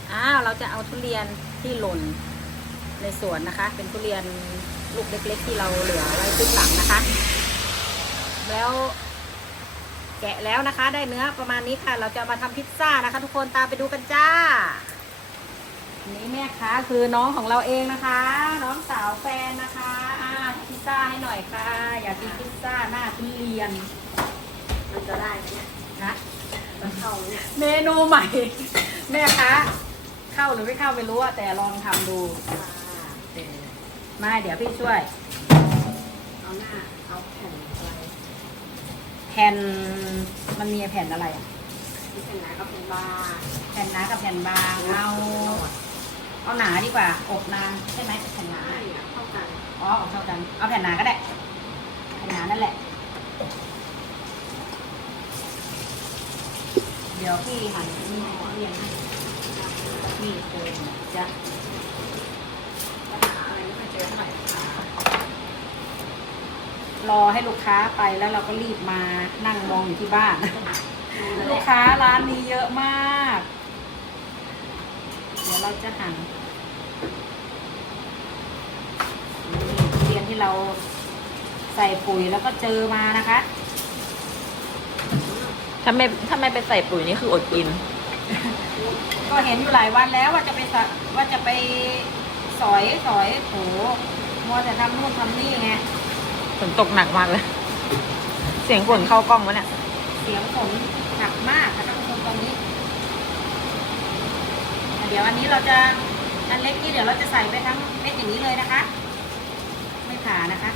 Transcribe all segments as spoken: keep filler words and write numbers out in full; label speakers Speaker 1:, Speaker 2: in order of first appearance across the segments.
Speaker 1: อ้าวเราจะเอาทุเรียนที่หล่นในสวนนะคะ เป็นทุเรียนลูกเล็กๆที่เราเหลือไว้ขึ้นหลังนะคะ แล้วแกะแล้วนะคะ ได้เนื้อประมาณนี้ค่ะ เราจะมาทำพิซซ่านะคะ ทุกคนตามไปดูกันจ้าอันนี้แม่ค้าคือน้องของเราเองนะคะ น้องสาวแฟนนะคะอ่าทำพิซซ่าให้หน่อยค่ะ อยากกินพิซซ่าหน้าทุเรียน
Speaker 2: มันจะได้ไหมเนี่ย
Speaker 1: นะ
Speaker 2: จะเข้าเนี่ย
Speaker 1: เมนูใหม่ แม่คะเข้าหรือไม่เข้าไม่รู้อะแต่ลองทำดูเออไม่เดี๋ยวพี่ช่วย
Speaker 2: เอาหน้าเอาแผ่นอะไร
Speaker 1: แผ่นมันมีแผ่นอะไรอะ
Speaker 2: ที่เป็นหนาก็เป็นบาร์
Speaker 1: แผ่นหนากับแผ่นบางเอาเอาหนาดีกว่าอบนานใช่ไหมแผ่นหนา
Speaker 2: ใช่อะเข้ากัน
Speaker 1: อ๋ออบเท่ากันเอาแผ่นหนาก็ได้แผ่นหนานั่นแหละ เดี๋ยวพี่หั่นนี่ให้เรียงให้นี่โคนจะ
Speaker 2: ปัญหาอะไรไม่เคยเจอเท่าไหร่ค่ะ
Speaker 1: รอให้ลูกค้าไปแล้วเราก็รีบมานั่งมองอยู่ที่บ้าน ลูกค้าร้านนี้เยอะมาก เดี๋ยวเราจะหั่นนี่ทุเรียนที่เราใส่ปุ๋ยแล้วก็เจอมานะคะ
Speaker 3: ถ้าไม่ถ้าไม่ไปใส่ปุ๋ยนี่คืออดกิน
Speaker 1: ก็เห็นอยู่หลายวันแล้วว่าจะไปสะว่าจะไปสอยสอยโถมัวแต่ทำนู่นทำนี่ไง
Speaker 3: ฝนตกหนักมากเลย เสียงฝนเข้ากล้องวะเนี่ย
Speaker 1: เสียงฝนหนักมากค่ะท่านผู้ชมตอนนี้ เดี๋ยวอันนี้เราจะอันเล็กนี่เดี๋ยวเราจะใส่ไปทั้งเม็ดอย่างนี้เลยนะคะ ไม่ผ่านะคะ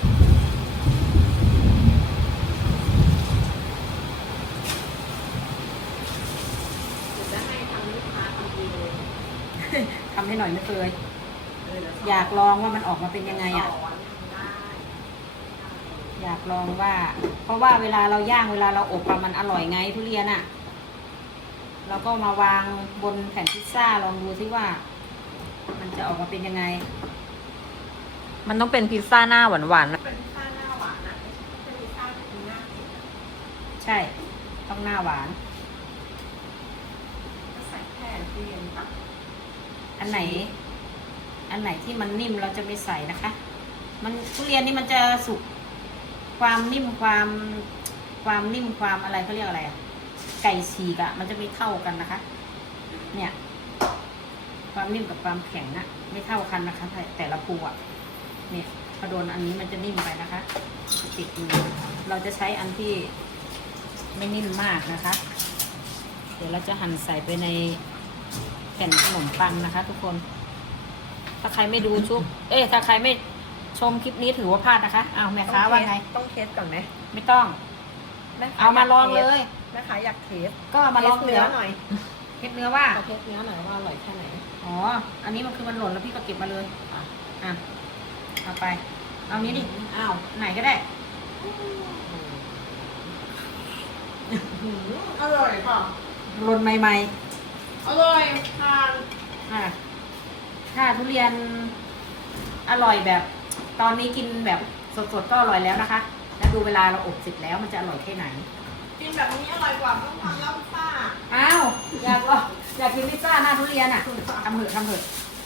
Speaker 2: เดี๋ยวจะให้ทางลูกค้าทำเองเลย
Speaker 1: ทำให้หน่อยไม่เคย
Speaker 2: เออเดี๋ว
Speaker 1: อยากลองว่ามันออกมาเป็นยังไงอ่ะ
Speaker 2: สอนได้
Speaker 1: อยากลองว่า เพราะว่าเวลาเราย่างเวลาเราอบอะมันอร่อยไงทุเรียนอ่ะ เราก็มาวางบนแผ่นพิซซ่าลองดูซิว่า มันจะออกมาเป็นยังไง
Speaker 3: มันต้องเป็นพิซซ่าหน้าหวานๆนะ
Speaker 2: เป็นพิซซ่าหน้าหวานอ่ะไม่ใช่เป็นพิซซ่าที่เป็นหน้าเผ็ดอะ
Speaker 1: ใช่ ต้องหน้าหวาน
Speaker 2: ก็ใส่แค่ทุเรียนกับ
Speaker 1: อันไหน อันไหนที่มันนิ่มเราจะไม่ใส่นะคะ มันทุเรียนนี่มันจะสุกความนิ่มความความนิ่มความอะไรเขาเรียกอะไรอะไก่ฉีกอะมันจะไม่เท่ากันนะคะ เนี่ย ความนิ่มกับความแข็งอะไม่เท่ากันนะคะ แต่แต่ละภูอะเนี่ยพอโดนอันนี้มันจะนิ่มไปนะคะติดมือเราจะใช้อันที่ไม่นิ่มมากนะคะ เดี๋ยวเราจะหั่นใส่ไปในแผ่นขนมปังนะคะ ทุกคน ถ้าใครไม่ดูชุบ เอ๊ะถ้าใครไม่ชมคลิปนี้ถือว่าพลาดนะคะอ้าวแม่ค้าว่าไง
Speaker 2: ต้องเทสก่อนไหม
Speaker 1: ไม่ต้อง
Speaker 2: แค้
Speaker 1: เอามาลองเลย
Speaker 2: แม่ค้าอยากเทส
Speaker 1: ก็เอามาลอง
Speaker 2: เทส
Speaker 1: เนื้
Speaker 2: เนื้
Speaker 1: อ
Speaker 2: อหน่อย
Speaker 1: เทสเนื้อว่า
Speaker 2: ขอเทสเนื้อหน่อยว่าอร่อยแค่ไหน
Speaker 1: อ๋อ อันนี้มันคือมันหล่นแล้วพี่ก็เก็บมาเลย
Speaker 2: อ่ะ
Speaker 1: อ่ะ เอาไป เอานี้ดิ อ้าว ไหนก็ได้
Speaker 2: หืมอร่อยค่ะ
Speaker 1: หล่นใหม่
Speaker 2: อร่อยทาน
Speaker 1: ๆ อ่ะ ถ้าทุเรียนอร่อยแบบ ตอนนี้กินแบบสดๆก็อร่อยแล้วนะคะ แล้วดูเวลาเราอบเสร็จแล้วมันจะอร่อยแค่ไหน
Speaker 2: กินแบบนี้อร่อยกว่าไม่ต้องทำแล้วค่ะ
Speaker 1: อ้าว อยากลองอยากกินพิซซ่าหน้าทุเรียนอ่ะทำเถอะทำเถอะ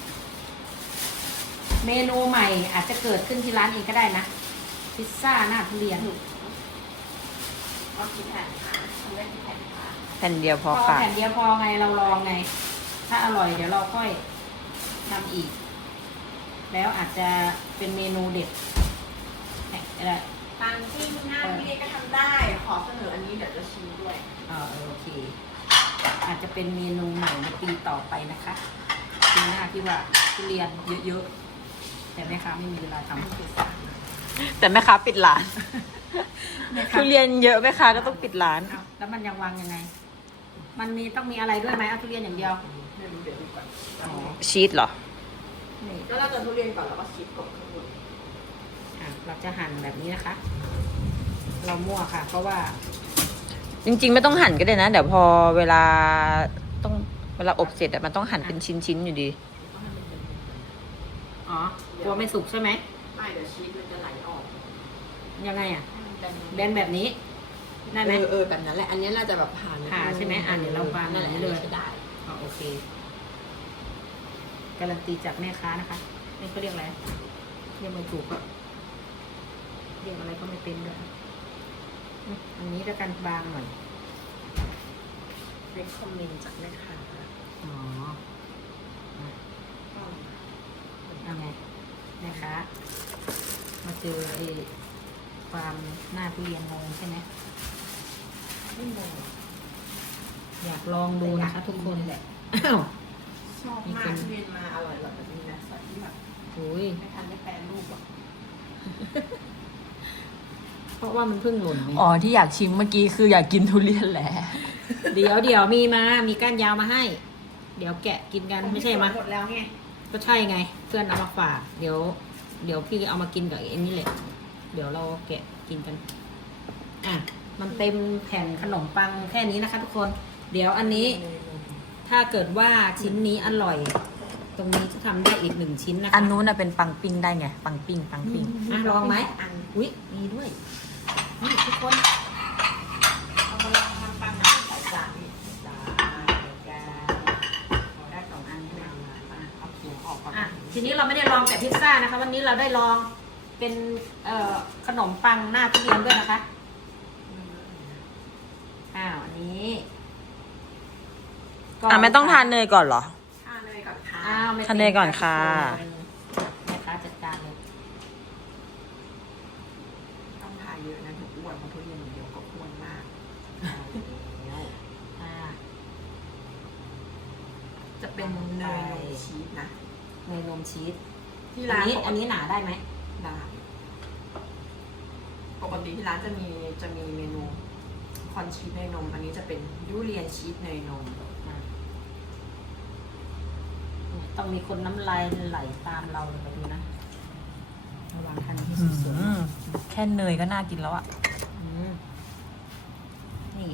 Speaker 1: เมนูใหม่อาจจะเกิดขึ้นที่ร้านเองก็ได้นะ พิซซ่าหน้าทุเรียน
Speaker 2: เอากี่แผ่นคะทำได้กี่แผ่นคะ
Speaker 3: แผ่นเดียวพ
Speaker 1: พ
Speaker 3: อ
Speaker 1: อ
Speaker 3: ค่ะ
Speaker 1: แผ่นเดียวพอไงเราลองไง ถ้าอร่อยเดี๋ยวเราค่อยทำอีก แล้วอาจจะเป็นเมนูเด็ดอะไร
Speaker 2: ทางที่หน้าพี่ก็ทำได้ ขอเสนออันนี้เดี๋ยวจะชิมด้วย
Speaker 1: เออโอเค อาจจะเป็นเมนูใหม่ในปีต่อไปนะคะปีหน้าที่ว่าทุเรียนเยอะๆแต่แม่ค้าไม่มีเวลาทำ
Speaker 3: แต่แม่ค้าปิดร้าน
Speaker 1: แม่ค้า
Speaker 3: ทุเรียนเยอะแม่ค้าก็ต้องปิดร้าน
Speaker 1: เอาแล้วมันยังวางยังไง มันมีต้องมีอะไรด้วยไหมเอาทุเรียนอย่างเดียว
Speaker 2: ไม่รู้เดี๋ยวดูก่อน
Speaker 1: อ๋อ
Speaker 3: ชีสเหรอ
Speaker 1: นี่
Speaker 2: แล้วเราจะทุเรียนก่อนแล้วก็ชิปกบข้างบน
Speaker 1: อ่ะเราจะหั่นแบบนี้นะคะ เรามั่วค่ะ เพราะว่า
Speaker 3: จริง ๆ ไม่ต้องหั่นก็ได้นะ เดี๋ยวพอเวลาต้องเวลาอบเสร็จอะมันต้องหั่นเป็นชิ้นๆอยู่ดี
Speaker 1: อ๋อกลัวไม่สุกใช่ไหม
Speaker 2: ไม่เดี๋ยวชีสมันจะไหลออก
Speaker 1: ยังไงอ่ะ
Speaker 2: ให้มัน
Speaker 1: แบนแบบนี้ได้ไหม
Speaker 2: เออเออแบบนั้นแหละ อันนี้น่าจะแบบผ่าน
Speaker 1: ผ่าใช่ไหมอ่ะเดี๋ยวเราวาง
Speaker 2: นั่นแหละ
Speaker 1: แบบนี้เลย
Speaker 2: ใช้ได้
Speaker 1: อ๋อโอเคการันตีจากแม่ค้านะคะนี่เขาเรียกอะไรเรียกไม่ถูกก็เรียกอะไรก็ไม่เป็นด้วยอืมอันนี้แล้วกันบางหน่อย
Speaker 2: เรคคอมเมนต์จากแม่ค้า
Speaker 1: อ๋อเอาไงนะคะ มาเจอไอ้ความหน้าทุเรียนงงใช่ไหม
Speaker 2: ไม่งง
Speaker 1: อยากลองดูนะคะทุกคนแหละอ้าว
Speaker 2: ชอบมากทุเรียนมาอร่อยแบบนี้นะสวยที่แบบ
Speaker 1: โอ้ย
Speaker 2: ไม่ทันได้แปรรูปอ่ะ
Speaker 1: เพราะว่ามันเพิ่งหล่นไง
Speaker 3: อ๋อที่อยากชิมเมื่อกี้คืออยากกินทุเรียนแหละ
Speaker 1: เดี๋ยวเดี๋ยวมีมา มีก้านยาวมาให้ เดี๋ยวแกะกินกันไม่ใช่มะ
Speaker 2: หมดแล้วไง
Speaker 1: ก็ใช่ไง เพื่อนเอามาฝากเดี๋ยว เดี๋ยวพี่เอามากินกับไอ้นี่แหละ เดี๋ยวเราแกะกินกัน อ่ะ มันเต็มแผ่นขนมปังแค่นี้นะคะทุกคน เดี๋ยวอันนี้ ถ้าเกิดว่าชิ้นนี้อร่อย ตรงนี้จะทำได้อีกหนึ่งชิ้นนะคะ
Speaker 3: อันนู้นน่ะเป็นปังปิ้งได้ไง ปังปิ้งปังปิ้ง
Speaker 1: อ่ะลองไหม
Speaker 2: อัน
Speaker 1: อุ๊ย มีด้วย นี่ทุกคน
Speaker 2: เอามาลองทำปังน้ำใส่จานนี่จานจาน
Speaker 1: ได้สองอันใช่ไหม
Speaker 2: เอาเขียงออกก่อน
Speaker 1: อ่ะ ทีนี้เราไม่ได้ลองแต่พิซซ่านะคะ วันนี้เราได้ลองเป็นเอ่อขนมปังหน้าทุเรียนด้วยนะคะ อ้าวอันนี้
Speaker 3: อ่ะไม่ต้องทานเนยก่อนเหรอ
Speaker 2: ทานเลยก่อนค่ะ
Speaker 1: อ้าวไม่
Speaker 3: ทานเนยก่อนค่ะ
Speaker 1: แม่ค้าจัดการเลย
Speaker 2: ต้องทานเยอะนะถึงอ้วนเพราะทุเรียนอย่างเดียวก็อ้วนมากแล้ว
Speaker 1: อ่า
Speaker 2: จะเป็นเนยนมชีสนะ
Speaker 1: เนยนมชีส
Speaker 2: ที่
Speaker 1: อั
Speaker 2: ร้าน น
Speaker 1: นี้อันนี้หนาได้ไหม
Speaker 2: ได้ปกติที่ร้านจะมีจะมีเมนูคอนชีสเนยนม อันนี้จะเป็นยูเรียนชีสเนยนม
Speaker 1: อ่ะต้องมีคนน้ำลายไหลตามเราเลยไปดูนะระวังทันที่สุด
Speaker 3: อืมแค่เนยก็น่ากินแล้วอะ
Speaker 1: ๆอืมนี่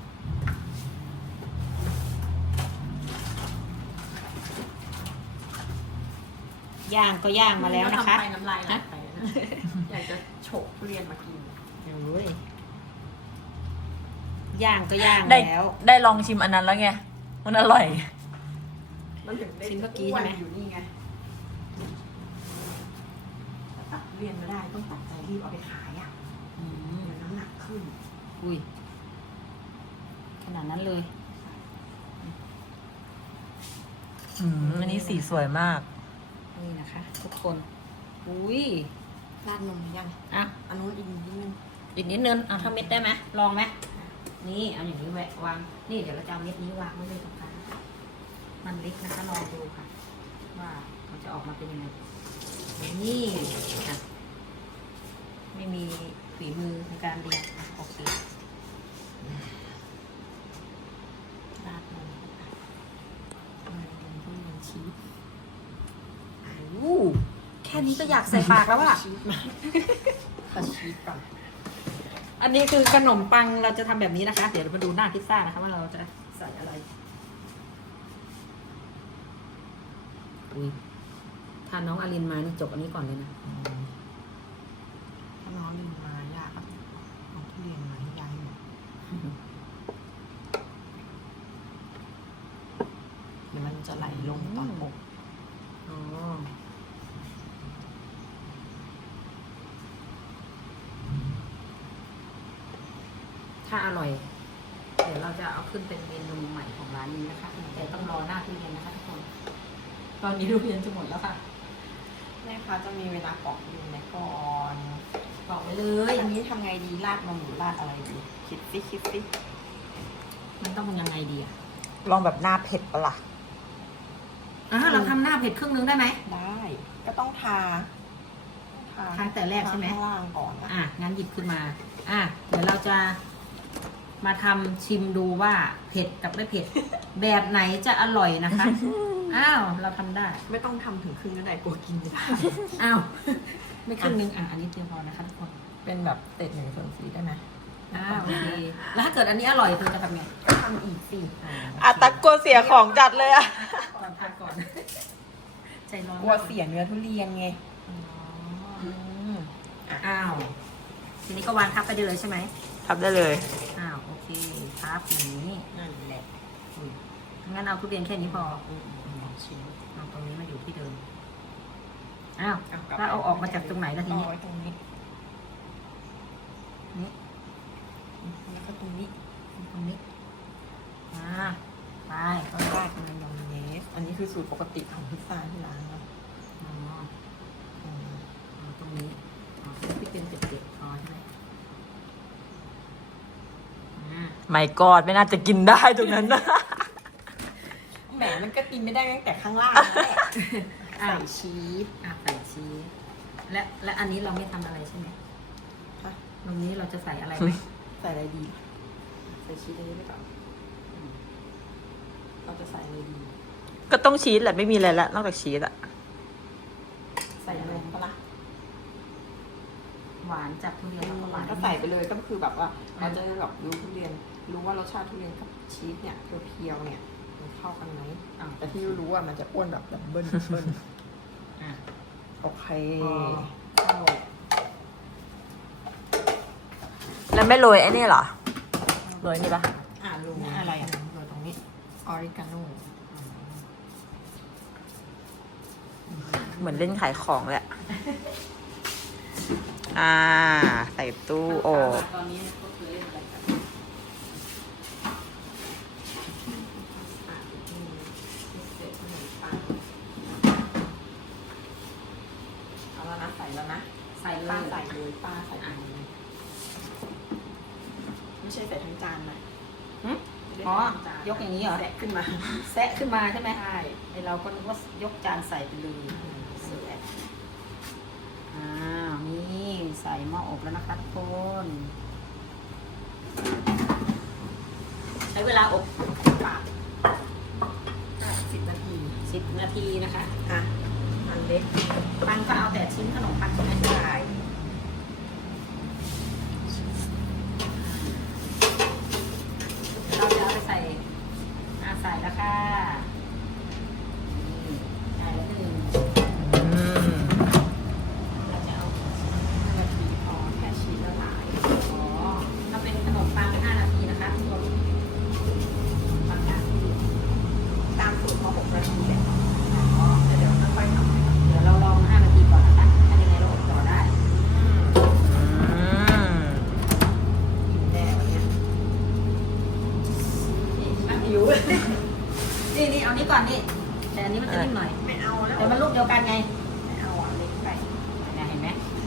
Speaker 1: ย่างก็ย่างมาแล้วนะคะ
Speaker 2: ทำไปน้ำลายไหลไปนะอยากจะโฉกทุเรียนมากิน
Speaker 1: โอ้ยย่างก็ย่าง
Speaker 3: ได้
Speaker 1: แล้ว
Speaker 3: ได้ลองชิมอันนั้นแล้วไง มันอร่อย
Speaker 2: มันถึงได้
Speaker 1: ชิ้นเมื่อกี้ใช่ไหม
Speaker 2: วนอยู่นี่ไงถ้าตัดทุเรียนมาได้ต้องตัดใจรีบเอาไปขายอ่ะ
Speaker 1: อืม
Speaker 2: เดี๋ยวน้ำหนักขึ้น
Speaker 1: อุ้ยขนาดนั้นเลย
Speaker 3: อืมอันนี้สีสวยมาก
Speaker 1: นี่นะคะ ทุกคน อุ้ย
Speaker 2: ราดนมยัง
Speaker 1: อ่ะ
Speaker 2: อันนู้นอีกนิดนึง
Speaker 1: อีกนิดนึงเอาถ้าเม็ดได้ไหมลองไหมนี่เอาอย่างนี้แหวะวาง นี่เดี๋ยวเราจะเอาเม็ดนี้วางไว้เลยตรงกลางมันเล็กนะคะลองดูค่ะ ว่ามันจะออกมาเป็นยังไง นี่อ่ะไม่มีฝีมือในการเรียงอ่ะโอเคราดนมเข้าไปนมทุเรียนชีสโอ้โหแค่นี้ก็อยากใส่ปากแล้วอะ
Speaker 2: ชีสมาขอชีสก่อน
Speaker 1: อันนี้คือขนมปังเราจะทำแบบนี้นะคะ เดี๋ยวเรามาดูหน้าพิซซ่านะคะว่าเราจะใส่อะไร อุ้ยถ้าน้องอารินมานี่จบอันนี้ก่อนเลยนะ
Speaker 2: ถ้าน้องลืมมายากอะเอาทุเรียนมาให้ยายหน่อยเดี๋ยวมันจะไหลลงตอนอบ
Speaker 1: อ๋อ ถ้าอร่อย เดี๋ยวเราจะเอาขึ้นเป็นเมนูใหม่ของร้านนี้นะคะ แต่ต้องรอหน้าทุเรียนนะคะทุกคน ตอนนี้ทุเรียนจะหมดแล้วค่ะ
Speaker 2: แม่ค้าจะมีเวลาปอกทุเรียนไหนก่อน
Speaker 1: บอกไว้เลย
Speaker 2: อันนี้ทำไงดีราดนมหรือราดอะไรดี คิดสิคิดสิ
Speaker 1: มันต้องยังไงดีอ่ะ
Speaker 3: ลองแบบหน้าเผ็ดปะล่ะ
Speaker 1: อ่ะเราทำหน้าเผ็ดครึ่งนึงได้ไหม
Speaker 2: ได้ ก็ต้องทา
Speaker 1: ทาแต่แรกใช่ไหม
Speaker 2: ข้างล่างก่อนนะ
Speaker 1: อ่ะ งั้นหยิบขึ้นมา อ่ะ เดี๋ยวเราจะมาทำชิมดูว่าเผ็ดกับไม่เผ็ด แบบไหนจะอร่อยนะคะ อ้าว เราทำได้
Speaker 2: ไม่ต้องทำถึงครึ่งก็ได้กลัวกินไม่ได้
Speaker 1: อ้าว ไม่ครึ่งนึง อ่ะ อันนี้เพียงพอนะคะทุกคน
Speaker 2: เป็นแบบเศษหนึ่งส่วนสี่ได้ไหม
Speaker 1: อ้าวโอเค แล้วถ้าเกิดอันนี้อร่อยเธอจะทำไง
Speaker 2: ก็ทำอีกสิ
Speaker 1: อ่า
Speaker 3: อ่ะตักกลัวเสียของจัดเลยอะ
Speaker 1: ก่อนทานก่อน ใจร้อน
Speaker 2: กลัวเสียเนื้อทุเรียนไง
Speaker 1: อ๋อ
Speaker 2: อืม
Speaker 1: อ้าว ทีนี้ก็วางทับไปได้เลยใช่ไหม
Speaker 3: ทับได้เลย
Speaker 1: อ้าว โอเคทับอย่างนี้
Speaker 2: นั่นแหละ
Speaker 1: งั้นเอาทุเรียนแค่นี้พอ
Speaker 2: อืมอืมลองชิม
Speaker 1: เอาตรงนี้มาอยู่อยู่ที่เดิมอ้าว
Speaker 2: เอากลับ
Speaker 1: ถ้าเอาออกมาจากตรงไหนล่ะทีนี้
Speaker 2: เอาไว้ตรงนี้
Speaker 1: นี่แล้วก็ตรงนี้ตรงนี้อ่าไปก็ได้กันเลย
Speaker 2: มายองเนสอันนี้คือสูตรปกติของพิซซ่าที่ร้านเนาะ
Speaker 1: อ๋อ
Speaker 2: อืม
Speaker 1: เอาตรงนี้อ๋อที่เป็นเจ็บๆพอใช่ไหมอ่า
Speaker 3: ไม่กอดไม่น่าจะกินได้ตรงนั้นนะ
Speaker 2: แหมมันก็กินไม่ได้ตั้งแต่ข้างล่างนั่นแหละ
Speaker 1: อ่า
Speaker 2: ใส่ชีส
Speaker 1: อ่าใส่ชีสและและอันนี้เราไม่ทำอะไรใช่ไหม
Speaker 2: ค่ะ
Speaker 1: ตรงนี้เราจะใส่อะไรไหม
Speaker 2: ใส่อะไรดี ใส่ชีสอันนี้ไปก่อนเราจะใส่อะไรดี
Speaker 3: ก็ต้องชีสแหละไม่มีอะไรละนอกจากชีสอะ
Speaker 2: ใส่นมปะล่ะ
Speaker 1: หวานจากทุเรียนแล้วก็หวาน
Speaker 2: ก็ใส่ไปเลยก็คือแบบว่าเราจะได้แบบรู้ทุเรียน รู้ว่ารสชาติทุเรียนกับชีสเนี่ยเพียวๆเนี่ยมันเข้ากันไหม
Speaker 1: อ่า
Speaker 2: แต่ที่รู้ว่ามันจะอ้วนแบบดับเบิ้ลเบิ้ล
Speaker 1: อ่า
Speaker 2: โอเค
Speaker 1: อ๋อ
Speaker 2: เข้า
Speaker 3: แล้วไม่โรยไอ้นี่เหรอโรยนี่ปะ
Speaker 2: อ่ารู้
Speaker 1: นี่อะไรอ่ะ
Speaker 2: โรยตรงนี้ออริกาโน
Speaker 3: เหมือนเล่นขายของเลยอะอ่า ใส่ตู้โอบ
Speaker 1: ตอนนี้ก็คือเล่นอะไรกัน
Speaker 2: เอาแล้วนะใส่แล้วนะ
Speaker 1: ใส่เล
Speaker 2: ป้าย ใส่เลยป้าใส่เลยไม่ใช่ใส่ทั้งจานนะ
Speaker 1: หึอ๋อยกอย่างนี้เหรอ
Speaker 2: แตะขึ้นมา
Speaker 1: แซะขึ้นมาใช่ไหม
Speaker 2: ใช่
Speaker 1: ไอเราก็นึกว่ายกจานใส่ไปเลยเสร็จอ้าวนี่ใส่หม้ออบแล้วนะคะทุกคน ใช้เวลาอบปาก
Speaker 2: สิบนาที
Speaker 1: สิบนาทีนะคะ
Speaker 2: อ่ะอันเล็ก
Speaker 1: ปังก็เอาแต่ชิ้นขนมปังใช่ไหม
Speaker 2: ใช่
Speaker 1: เราจะเอาไปใส่อาใส่แล้วค่ะนี่ใส่แล้วหนึ่ง
Speaker 3: อืม
Speaker 1: เราจะเอา
Speaker 2: ห้านาทีพอแค่ชีสละลาย
Speaker 1: อ๋อถ้าเป็นขนมปังห้านาทีนะคะทุกคนปังห้านาที
Speaker 2: ตามสูตรมาหกนาทีแหละอ๋อแล้วเดี๋ยวค่อยๆทำให้ครับ
Speaker 1: เดี๋ยวเราลองห้านาทีก่อนนะคะถ้ายังไงเราอบต่อได้
Speaker 2: อืม
Speaker 3: อืม
Speaker 2: กินแน่วันเนี้ย
Speaker 1: นี่ตั้งหิว นี่นี่เอานี้ก่อนนี่ แต่อันนี้มันจะนิ่มหน่อย
Speaker 2: ไม่เอาแล้ว
Speaker 1: เดี๋ยวมันลูกเดียวกันไง
Speaker 2: ไม่เอาอ่ะเล็กไป
Speaker 1: เนี่ยเห็นไหม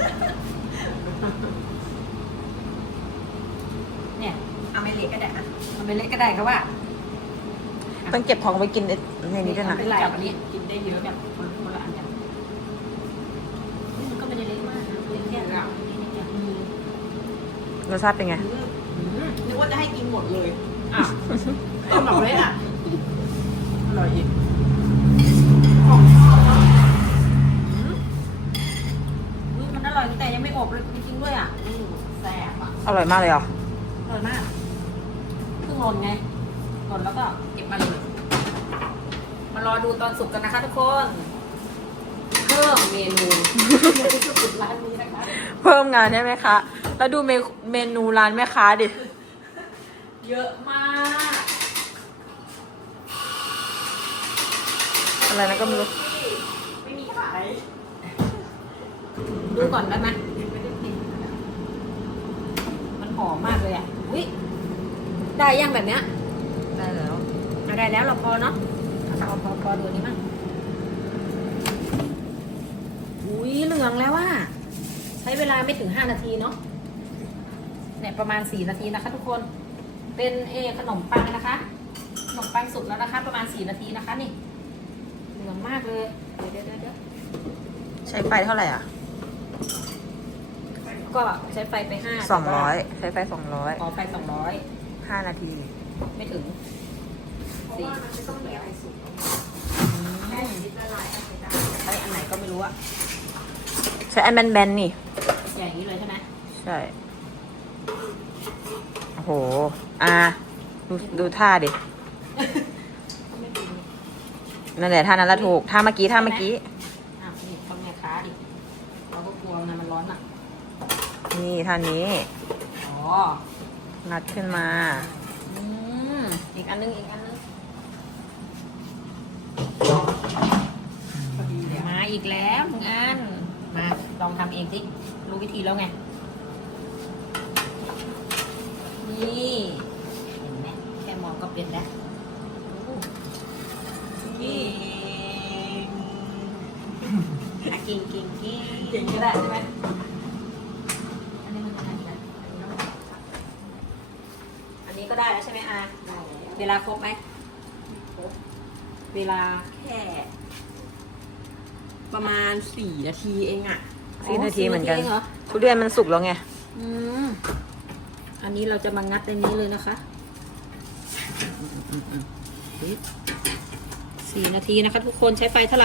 Speaker 1: เนี่ย
Speaker 2: เอาไม่เล็กก็ได้อ่ะ
Speaker 1: มันเป็นเล็กก็ได้ครับว่า
Speaker 3: ต้องเก็บของไว้กินในนี้ด้วยนะ
Speaker 1: เป็นไรแบบนี้กินได้เยอะแบบคนคนละอันกันนี่มันก็ไม่ได้เล็กมากนะเล็กแค่นี้นิดเดียว
Speaker 3: รสชาติเป็นไง
Speaker 2: อืมนึกว่าจะให้กินหมดเลย
Speaker 1: อ่ะ
Speaker 2: ต้มแบบเล็กอ่ะอร่อยอีก
Speaker 1: อุ๊ยมันอร่อยแต่ยังไม่อบเลยจริงๆด้วยอ่ะ
Speaker 2: อืมแซ่บอ่ะ
Speaker 3: อร่อยมากเลยเหรอ
Speaker 1: อร่อยมากเพิ่งหล่นไงหล่นแล้วก็เก็บมาเลยมารอดูตอนสุกกันนะคะทุกคนเพิ่มเมนูสุดร้านนี้นะคะ
Speaker 3: เพิ่มงานใช่ไหมคะ แล้วดูเมเมนูร้านแม่ค้าดิ
Speaker 1: เยอะมาก
Speaker 3: อะไรนะก็ไม่รู้
Speaker 2: ไม่มีขาย
Speaker 1: ดูก่อนได้ไหมมันหอมมากเลยอ่ะอุ้ยได้ยังแบบเนี้ย
Speaker 3: ได้แล้ว
Speaker 1: เอาได้แล้วเราพอเนาะพอพอพอดูอันนี้มั้งอุ้ยเหลืองแล้วว่าใช้เวลาไม่ถึงห้านาทีเนาะเนี่ยประมาณสี่นาทีนะคะ ทุกคนเป็นเอขนมปังนะคะขนมปังสุกแล้วนะคะ ประมาณสี่นาทีนะคะนี่เหลืองมากเลยเดี๋ยวเดี๋ยวเดี๋ยว
Speaker 3: ใช้ไฟเท่าไหร่อ่ะ
Speaker 1: ก็ใช้ไฟไปห้า
Speaker 3: สองร้อยใช้ไฟสองร้อย
Speaker 1: ขอไฟสองร้อย
Speaker 3: ห้านาที
Speaker 1: ไม่ถึง
Speaker 2: เพราะ
Speaker 1: สี่
Speaker 2: ว่ามันจะต้องมีอะไรสุกแค่ชีสละลายก็ใช้ได้
Speaker 1: ใช้อันไหนก็ไม่รู้อะ
Speaker 3: ใช้อันแบนๆนี่
Speaker 1: อย่างนี้เลยใช่ไหม
Speaker 3: ใช่ โอ้โห อ่า ดูดูท่าดิ
Speaker 1: ไม่ถึง
Speaker 3: นั่นแหละท่านั้นละถูก ท่าเมื่อกี้ ท่าเมื่อกี้
Speaker 1: อ่ะนี่ต้องแม่ค้าดิเราก็กลัวนะมันร้อนอ่ะ
Speaker 3: นี่ท่านี้
Speaker 1: อ๋อ
Speaker 3: งัดขึ้นมา
Speaker 1: อืมอีกอันนึงอีกอันนึง
Speaker 2: พอดี
Speaker 1: กแล้วหนึ่งอันมาลองทำเองสิรู้วิธีแล้วไงนี่เห็นไหมแค่มองก็เป็นแล้วเก่งอ่ะเก่งเก่งเก่ง
Speaker 2: เก่งก็ได้ใช่ไหม
Speaker 1: อันนี้มันอะไรกันอันนี้ก็ได้แล้วใช่ไหมอา
Speaker 2: ได้แล้ว
Speaker 1: เวลาครบไหมครบเวลา
Speaker 2: แค่ประมาณสี่นาทีเองอ่ะ
Speaker 3: สี่นาทีเหมือนกัน
Speaker 1: สี่าทีงรอ
Speaker 3: ทุเรียนมันสุกแล้วไง
Speaker 1: อืมอันนี้เราจะมางัดในนี้เลยนะคะสี่นาทีนะคะ ทุกคนใช้ไฟเท่าไหร่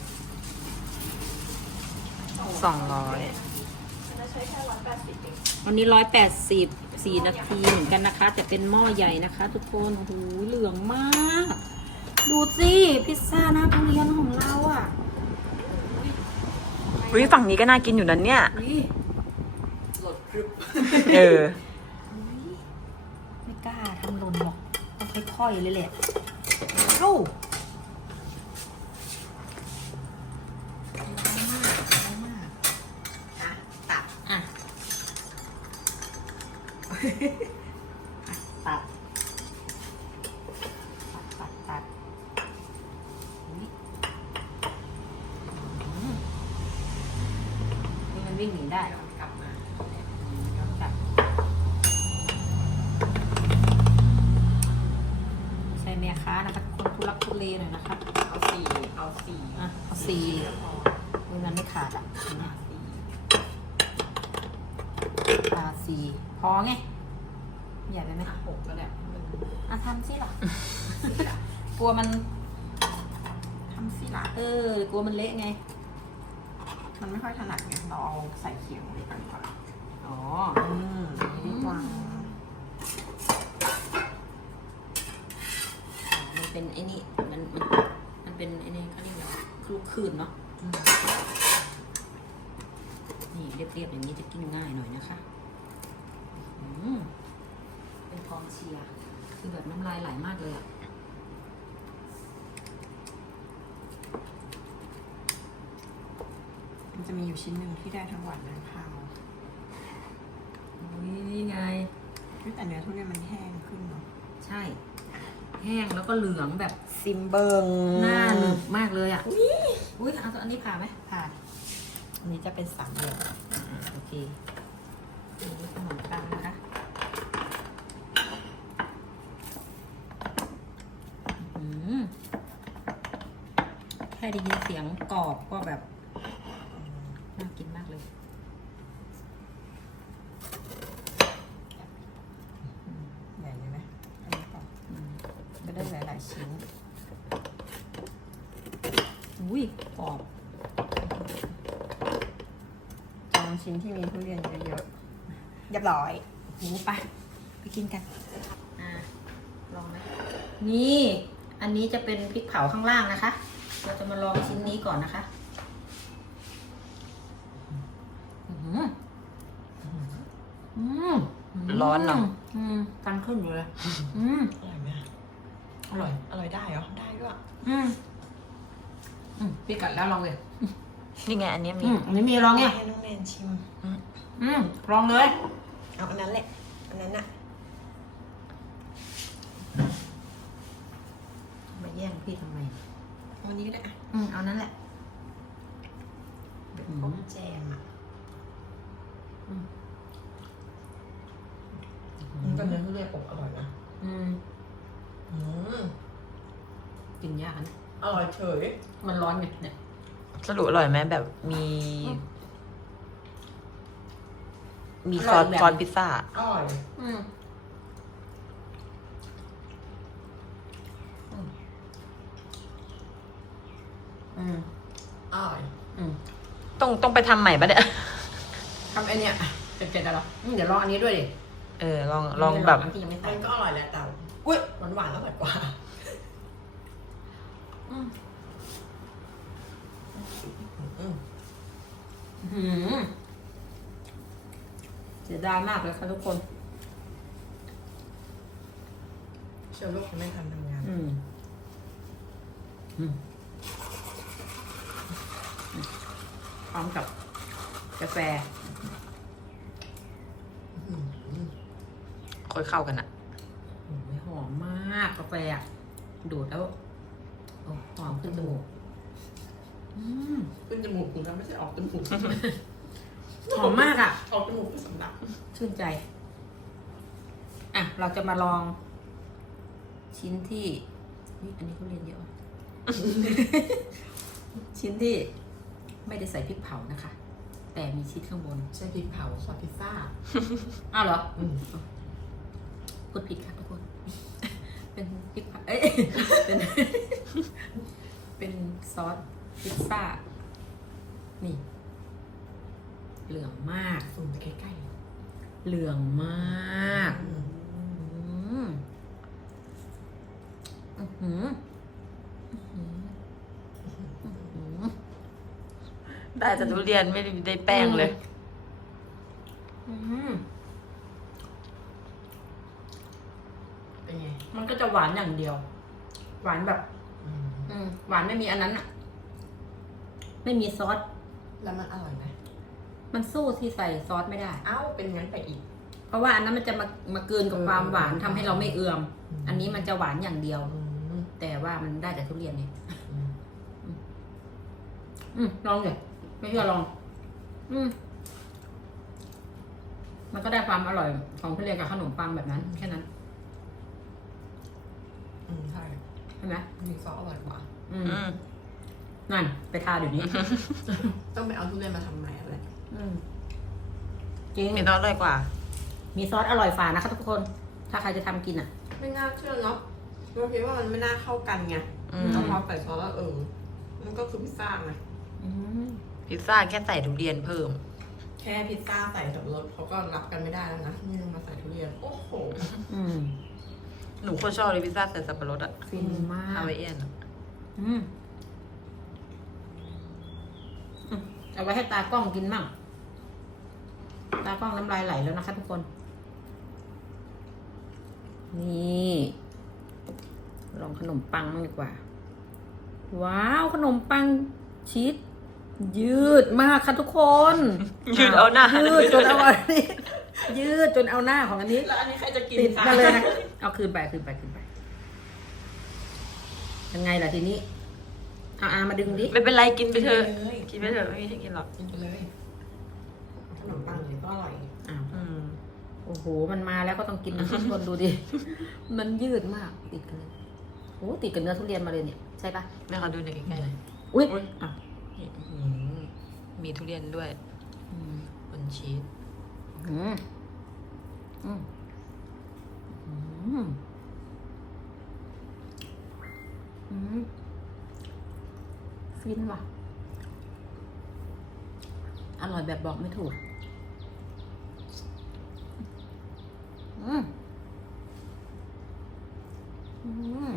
Speaker 3: สองร้อย
Speaker 2: ใช้แค่ร้อยแปดสิบเอง
Speaker 1: วันนี้ร้อยแปดสิบสี่นาทีเหมือนกันนะคะ แต่เป็นหม้อใหญ่นะคะ ทุกคนโอ้โหเหลืองมาก ดูสิพิซซ่าหน้าทุเรียนของเราอ่ะ
Speaker 3: อุ้ยฝั่งนี้ก็น่ากินอยู่นั้นเนี่ย
Speaker 1: อุ๊ย
Speaker 2: หลดกรึบ
Speaker 3: เออ
Speaker 1: ไม่กล้าทำหล่นหรอกต้องค่อยๆเลยแหละเอ้าอ่ะตัดอ่ะตัดตัดตัดอุ๊ยอืมนี่มันวิ่งหนีได้
Speaker 2: กลับมา
Speaker 1: ย้อนกลับใช่แม่ค้านะคะคนทุลักทุเลหน่อยนะคะ
Speaker 2: เอาสี่เอาสี่
Speaker 1: อ่ะเอาสี่เวลาไม่ขาดอ่ะเห็นไหม
Speaker 2: สี่
Speaker 1: ตาสี่พอไงใหญ่ไปไหม
Speaker 2: อ่ะหกแล้วเนี่ย
Speaker 1: อ่ะทำสิล่ะ กลัวมัน
Speaker 2: ทำสี่ละ
Speaker 1: เออกลัวมันเละไง
Speaker 2: มันไม่ค่อยถนัดไงเราเอาใส่เขียงไปก่อนดีกว่า
Speaker 1: อ๋อ
Speaker 2: อืมดีกว่า
Speaker 1: มันเป็นไอ้นี่มันมันมันเป็นไอ้นี่เขาเรียกอะไรคลุกคลืนเนาะนี่เรียบๆอย่างนี้จะกินง่ายหน่อยนะคะอืมเป็นกองเชียร์คือแบบน้ำลายไหลมากเลยอ่ะ
Speaker 2: มันจะมีอยู่ชิ้นหนึ่งที่ได้ทั้งหวานทั้งข้าว
Speaker 1: อุ้ยนี่ไง
Speaker 2: แต่เนื้อทุเรียนมันแห้งขึ้นเนาะ
Speaker 1: ใช่ แห้งแล้วก็เหลืองแบบ
Speaker 2: ซิมเบิง
Speaker 1: หน้าหนึบมากเลยอ่ะ อุ้ยเอาตัวอันนี้ผ่าไหมผ่า
Speaker 2: อันนี้จะเป็นสามเหลี่ยม
Speaker 1: อ่าโอเคอันนี้ขนมปังนะคะอื้อหือแค่ได้ยินเสียงกรอบก็แบบน่ากินมากเลย
Speaker 2: ใหญ่เลยไหมอันนี้ก่อน
Speaker 1: อืม
Speaker 2: ก็ได้หลายๆชิ้น
Speaker 1: อุ้ยกรอบ
Speaker 2: จองชิ้นที่มีทุเรียนเยอะๆเรียบร้อย
Speaker 1: โหไปไปกินกัน อ่า ลองนะ นี่ อันนี้จะเป็นพริกเผาข้างล่างนะคะ เราจะมาลองชิ้นนี้ก่อนนะคะอือหืออืม
Speaker 3: ร้อนเนอะ
Speaker 1: อืมฟันขึ้นอยู่เลย อืม
Speaker 2: อร่อยไหมอร่อย อร่อยได้เหรอ ได้ด้วย
Speaker 1: อืมอืมพี่กัดแล้วลองเลย
Speaker 3: นี่ไงอันนี้มี
Speaker 1: อืมอันนี้มีลองเนี่ย
Speaker 2: ให้น้องแนนชิม
Speaker 1: อืมลองเลย
Speaker 2: เอาอันนั้นแหละ อันนั้นน่ะ
Speaker 1: มาแย่งพี่ทำไม
Speaker 2: เอาอันนี้ก็ได้อะ
Speaker 1: อืมเอานั่นแหละ
Speaker 2: เป็นต้มแจมอ่ะ
Speaker 1: อืม
Speaker 2: มันก็เนื้อทุเรียนอบอร่อยนะ
Speaker 1: อืม
Speaker 2: อืม
Speaker 1: กินยากนะ
Speaker 2: อร่อยเฉย
Speaker 1: มันร้อนไงเนี่ย
Speaker 3: สรุปอร่อยไหมแบบมี มีซอสซอสพิซซ่า
Speaker 2: อร่อย
Speaker 1: อืมอืมอืม
Speaker 2: อร่อย
Speaker 1: อืม
Speaker 3: ต้องต้องไปทำใหม่ปะเนี่ย
Speaker 2: ทำไอเนี้ย
Speaker 1: เป็นเป็นอะไรอืมเดี๋ยวลองอันนี้ด้วยดิ
Speaker 3: เออ ลองลองแบบ
Speaker 1: นที่ยังไม่
Speaker 2: มั
Speaker 1: ใส่
Speaker 2: นก็อร่อยแหละแต่อุ้ยหวานหวานๆอร่อยกว่า
Speaker 1: อืม
Speaker 2: อืม
Speaker 1: หืมเสียดายมากเลยค่ะทุกคน
Speaker 2: เชื้อโรคยังไม่ทันทำงาน
Speaker 1: อืม อืมร้อมกับกาแฟ
Speaker 3: ค่อยเข้ากันอะ
Speaker 1: โอ้ยหอมมากกาแฟอ่ะดูดแล้วโอ้หอมขึ้นจมูกอืม
Speaker 2: ขึ้นจมูกคุณแล้วไม่ใช่ออกจมูก
Speaker 1: หอมมากอ่ะ
Speaker 2: ออกจมูกเป็นสำลัก
Speaker 1: ชื่นใจ อ่ะ เราจะมาลอง ชิ้นที่อุ๊ยอันนี้เขาเรียนเยอะว่ะ ชิ้นที่ไม่ได้ใส่พริกเผานะคะ แต่มีชีสข้างบน
Speaker 2: ใช่พริกเผาซอสพิซซ่า
Speaker 1: อ้าวเหรอ
Speaker 2: อืม
Speaker 1: พูดผิดค่ะทุกคน เป็นพริกเผาเอ้ย เป็น เป็นซอสพิซซ่า นี่ เหลืองมาก
Speaker 2: สูงใกล้
Speaker 1: เหลืองมาก
Speaker 2: ๆอืม
Speaker 1: อืมอื้อหืออื้อหืออื้อหือ
Speaker 3: ได้แต่ทุเรียนไม่ได้แป้งเลย
Speaker 1: อืม
Speaker 2: เป็นไง
Speaker 1: มันก็จะหวานอย่างเดียว หวานแบบ
Speaker 2: อืม
Speaker 1: อืม หวานไม่มีอันนั้นอะไม่มีซอส
Speaker 2: แล้วมันอร่อยไหม
Speaker 1: มันสู้ที่ใส่ซอสไม่ได้
Speaker 2: เอ้าเป็นงั้นไปอีก
Speaker 1: เพราะว่าอันนั้นมันจะมามาเกินกับความหวานทำให้เราไม่เอือม
Speaker 2: อืม
Speaker 1: อันนี้มันจะหวานอย่างเดียว
Speaker 2: อืม
Speaker 1: แต่ว่ามันได้แต่ทุเรียนเนี่ย
Speaker 2: อืม
Speaker 1: อืมลองเลยไม่เชื่อลอง อืมมันก็ได้ความอร่อยของทุเรียนกับขนมปังแบบนั้น แค่นั้น
Speaker 2: อืมใช่
Speaker 1: ใช่ไหม
Speaker 2: มีซอสอร่อยกว่า
Speaker 1: อืม
Speaker 3: อืม
Speaker 1: นั่น ไปทาเดี๋ยวนี้
Speaker 2: ต้องไปเอาทุเรียนมาทำใหม่อะไร
Speaker 1: อืมจริง
Speaker 3: มีน้อยเลยกว่า
Speaker 1: มีซอสอร่อยฝ่านะคะทุกคน ถ้าใครจะทำกินอ่ะ
Speaker 2: ไม่น่าเชื่อเนาะเราคิดว่ามันไม่น่าเข้ากันไง
Speaker 3: อืม
Speaker 2: แต่พอใส่ซอสแล้วเออ มันก็คือพิซซ่าไง
Speaker 1: อืม
Speaker 3: พิซซ่าแค่ใส่ทุเรียนเพิ่ม
Speaker 2: แค่พิซซ่าใส่สับปะรดเขาก็รับกันไม่ได้แล้วนะ นี่มาใส่ทุเรียน โอ้โห
Speaker 1: อืม
Speaker 3: หนูโคตรชอบเลยพิซซ่าใส่สับปะรดอะ
Speaker 1: ฟินมา
Speaker 3: ฮาก วายเอียนอะ
Speaker 1: อืมอืมเอาไว้ให้ตากล้องกินมั่ง ตากล้องน้ำลายไหลแล้วนะคะทุกคน นี่ ลองขนมปังมั่งดีกว่า ว้าว ขนมปังชีสยืดมากค่ะทุกคน
Speaker 3: ยืดเอาหน้า
Speaker 1: ยืดจนเอาอันนี้ ยืดจนเอาหน้าของอันนี้
Speaker 2: แล้วอันนี้ใครจะกิน
Speaker 1: ติด
Speaker 2: คะ
Speaker 1: มาเลยนะ เอาคืนไปคืนไปคืนไป ยังไงล่ะทีนี้ เอาอามาดึงดิ
Speaker 3: ไม่เป็นไรกินไปเถอะ
Speaker 2: เลย
Speaker 3: กินไปเถอะไม่มีให้กินหรอก
Speaker 2: กินไปเลย ขนมปังเลยก็อร่อย
Speaker 1: อ้าว
Speaker 3: อืม
Speaker 1: โอ้โห มันมาแล้วก็ต้องกินนะทุกคนดูดิ มันยืดมาก ติดกันเลยโอ้ติดกับเนื้อทุเรียนมาเลยเนี่ย ใช่ปะ
Speaker 3: แม่เขาดูในอยใกล้ๆเลย
Speaker 1: อุ้ย
Speaker 3: อุ๊ย
Speaker 1: อ่ะ
Speaker 3: นี่อื้อหือมีทุเรียนด้วย
Speaker 1: อืม
Speaker 3: บนชีส
Speaker 1: อืมอืมอืมอืมฟินว่ะ อร่อยแบบบอกไม่ถูก อืมอืม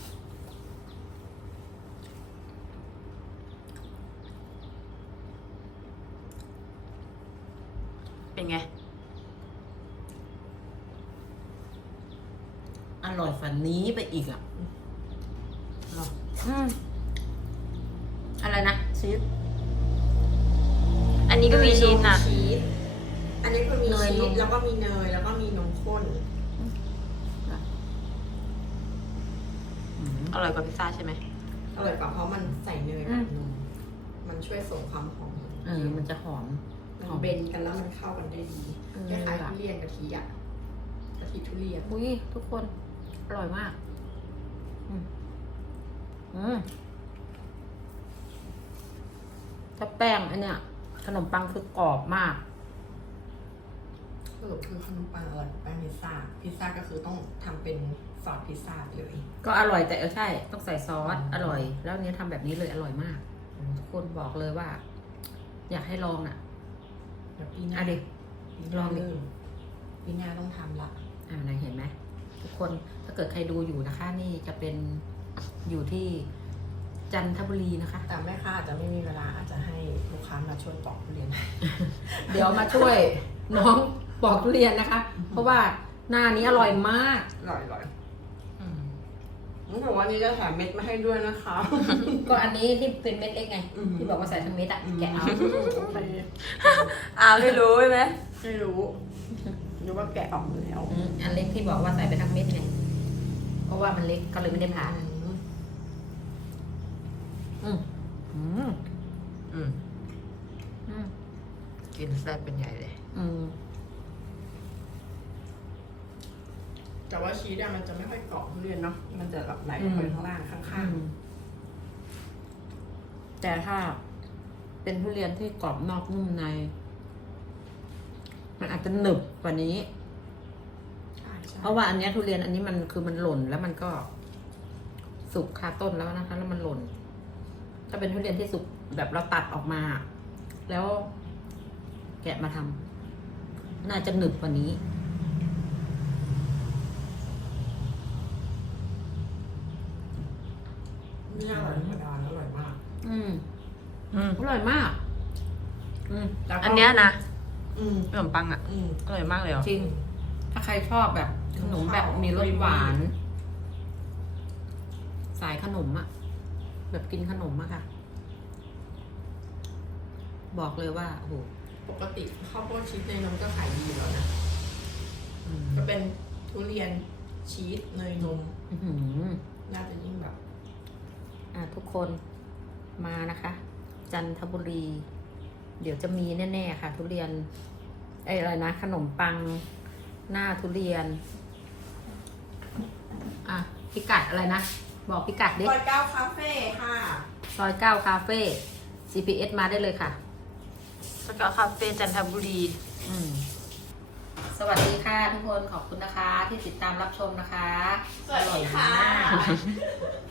Speaker 3: เป็นไง
Speaker 1: อร่อยฝันนี้ไปอีกอ่ะ
Speaker 2: หรอ
Speaker 1: อืม อะไรนะชีส
Speaker 3: อันนี้ก็มีชีสนะ
Speaker 2: ชีสอันนี้คือมี
Speaker 1: เนย
Speaker 2: ชี
Speaker 1: น
Speaker 2: ส
Speaker 1: ม
Speaker 2: แล้วก็มีเนย แล้วก็มีนมข้น
Speaker 3: อร่อยกว่าพิซซ่าใช่ไหม
Speaker 2: อร่อยกว่าเพราะมันใส่เนยกับนม มันช่วยส่งความหอม
Speaker 1: เออ มันจะหอม
Speaker 2: มันเบนกันแล้วมันเข้ากันได้ดี
Speaker 1: เออ
Speaker 2: คล้ายๆทุเรียนกะทิอ่ะกะทิทุเรียน
Speaker 1: อุ้ยทุกคน อร่อยมาก อืม อืมถ้าแป้งอันเนี้ย ขนมปังคือกรอบมาก
Speaker 2: สรุปคือขนมปังอร่อยกว่าแป้งพิซซ่า พิซซ่าก็คือต้องทำเป็นซอสพิซซ่าไปเลย
Speaker 1: ก็อร่อยแต่เออใช่ ต้องใส่ซอส อร่อย แล้วอันเนี้ยทำแบบนี้เลยอร่อยมากทุกคนบอกเลยว่า อยากให้ลองอ่ะ
Speaker 2: เดี๋ยวปีหน้า
Speaker 1: อ่ะดิ
Speaker 2: ปีห
Speaker 1: ล
Speaker 2: น้า
Speaker 1: องดิ
Speaker 2: เริ่มปีหน้าต้องทำละ
Speaker 1: อ่าไหนเห็นไหมทุกคนถ้าเกิดใครดูอยู่นะคะ นี่จะเป็นอยู่ที่จันทบุรีนะคะ
Speaker 2: แต่แม่ค้าอาจจะไม่มีเวลาอาจจะให้ลูกค้ามาช่วยปอกทุเรียน
Speaker 1: เดี๋ยวมาช่วยน้องปอกทุเรียนนะคะ เพราะว่าหน้านี้อร่อยมาก
Speaker 2: อร่อยอร่อย
Speaker 3: อืม
Speaker 2: งั้นบอกว่านี้จะแถมเม็ดมาให้ด้วยนะคะ
Speaker 1: ก็อันนี้ที่เป็นเม็ดเล็กไง
Speaker 2: อืม
Speaker 1: ที่บอกว่าใส่ทั้งเม็ดอะแกะเอา
Speaker 2: โอเค
Speaker 3: อ่าไม่รู้ใช่ไหม
Speaker 2: ไม่รู้รู้ว่าแกะออกอยู่แล้ว
Speaker 1: อืมอันเล็กที่บอกว่าใส่ไปทั้งเม็ดไงเพราะว่ามันเล็กก็เลยไม่ได้ผ่า
Speaker 3: อืมอืมอืม
Speaker 1: อืม
Speaker 3: กินแซ่บเป็นใหญ่เลย
Speaker 1: อืม
Speaker 2: แต่ว่าชีสอะมันจะไม่ค่อยเกาะทุเรียนเนาะมันจะแบบไหลลงไปข้างล่างข้าง
Speaker 1: แต่ถ้าเป็นทุเรียนที่กรอบนอกนุ่มใน มันอาจจะหนึบกว่านี้
Speaker 2: ๆใช่ใช่
Speaker 1: เพราะว่าอันเนี้ยทุเรียนอันนี้มันคือมันหล่นแล้วมันก็สุกคาต้นแล้วนะคะ แล้วมันหล่น ถ้าเป็นทุเรียนที่สุกแบบเราตัดออกมา แล้ว แกะมาทำน่าจะหนึบกว่านี้
Speaker 2: นี่อร่อยธรรมดาอร่อยมาก
Speaker 1: อืม
Speaker 3: อืม
Speaker 1: อร่อยมาก อืม
Speaker 2: แล้วก็
Speaker 3: อันเนี้ยนะ
Speaker 2: อืม
Speaker 3: ขนมปังอ่ะ
Speaker 2: อืม
Speaker 3: อร่อยมากเลยเหรอ
Speaker 1: จริง ถ้าใครชอบแบบขนมแบบมีรสหวาน สายขนมอะแบบกินขนมอะค่ะ บอกเลยว่าโอ้โห
Speaker 2: ปกติข้าวโพดชีสเนยนมก็ขายดีอยู่แล้วนะ
Speaker 1: อืม
Speaker 2: ก็เป็นทุเรียนชีสเนยนม
Speaker 1: อื้อหือ
Speaker 2: น่าจะยิ่งแบบ
Speaker 1: อ่ะทุกคนมานะคะ จันทบุรี เดี๋ยวจะมีแน่ๆค่ะ ทุเรียนไอ้อะไรนะ ขนมปังหน้าทุเรียน อ่ะพิกัดอะไรนะ บอกพิกัดดิ
Speaker 2: ซอยเก้าคาเฟ่ค่ะ
Speaker 1: ซอยเก้าคาเฟ่ ซี พี เอส มาได้เลยค่ะ
Speaker 3: สกอตคาเฟ่จันทบุรี
Speaker 1: อืมสวัสดีค่ะทุกคนขอบคุณนะคะ ที่ติดตามรับชมนะคะ
Speaker 2: สวัสดีค่ะ
Speaker 1: อร่อยมาก